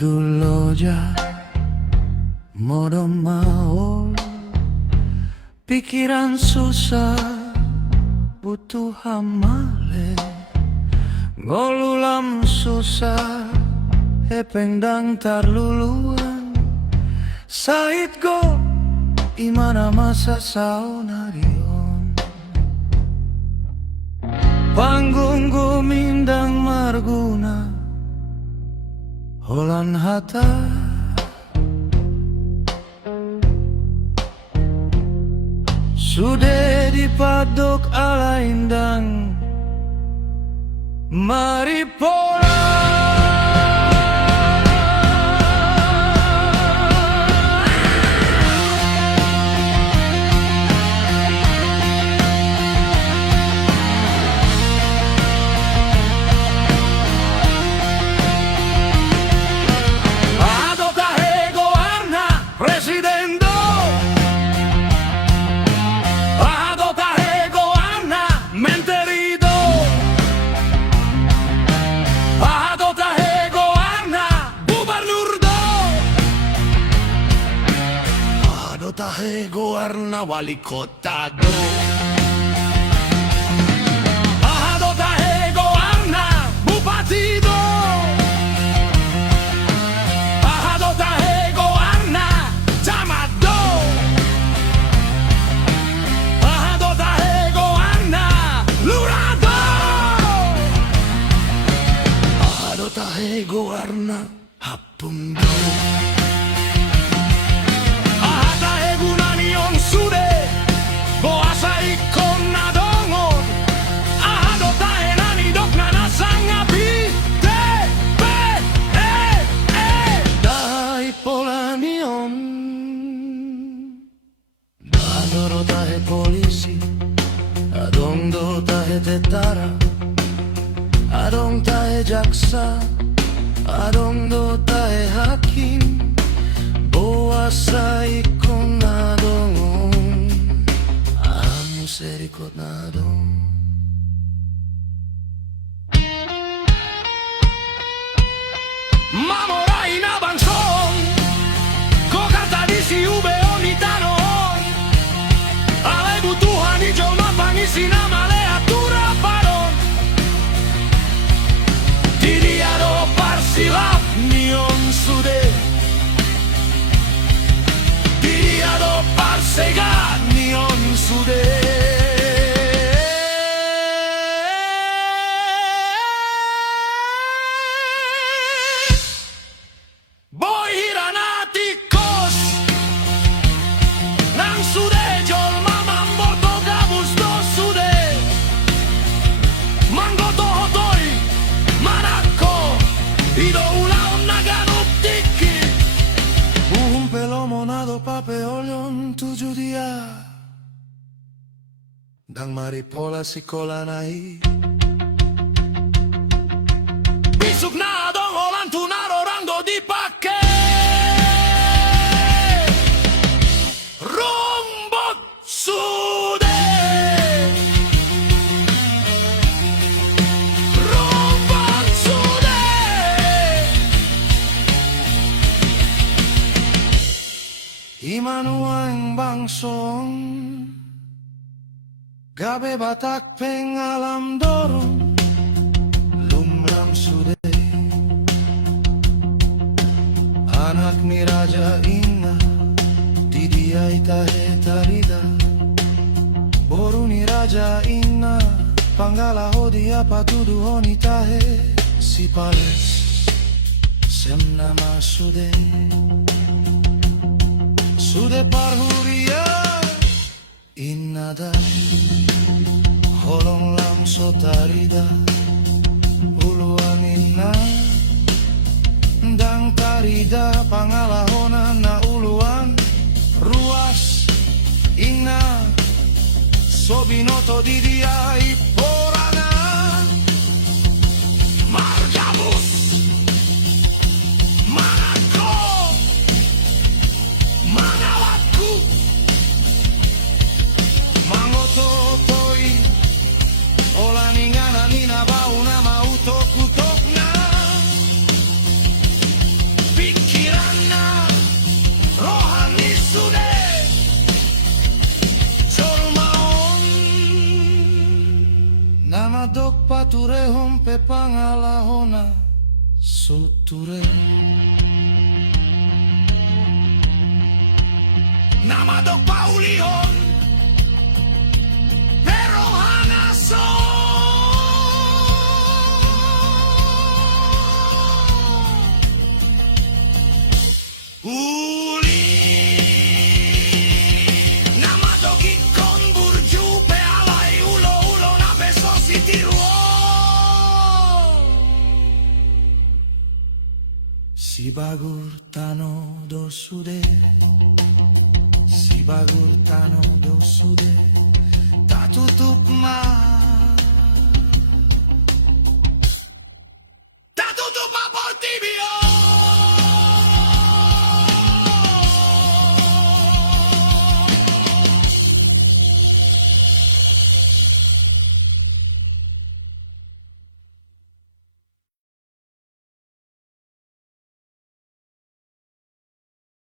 Duloja modo mau pikiran susah butuh hamale ngolulam susah hependang tarluluan sait go imana masa saunarion panggung gumindang marguna holan hata sudah dipadok ala indang maripola tahe goarna wali kota do ahado tahe goarna bupati do ahado tahe goarna camat do ahado tahe goarna lurah do ahado tahe goarna hapung do Adoro tahe polisi, adong do tahe tentara, adong tahe jaksa, adong do tahe hakim, boasa ikon adong, amu serikot nadong. Mamorai na bangsong, ko kata di si ubeo ni tano. Tuhan hijau mapangisi nama leatura paron Didiado parsilap nion sude Didiado parsega nion sude Boy hiranati kos Nang sude jol papeolion 7 dia dang maripola sikola nai bisuk na dong holan tunar orang do dipake rumbut sude rumbut sude Imanuang bangsong gabe batak pengalam dorong lumram sude anak ni raja ina didia itahe tarida boru ni raja ina panggala hodia patudu honi tahe si pales sem nama sude Sude parhuria inada holong lam sotarida uluan inna dang tarida pangalahona na uluan ruas inna sobinoto didia iporana marjabus Totoi Ola ningana nina bauna mauto kutokna pe pangalahona suture. Nama do Paulihon pero hanaso uli nama do Gikon burju pe alai ulo ulo na beso sitiruo si bagur tano do sude si bagur tano do sude tak tutup mata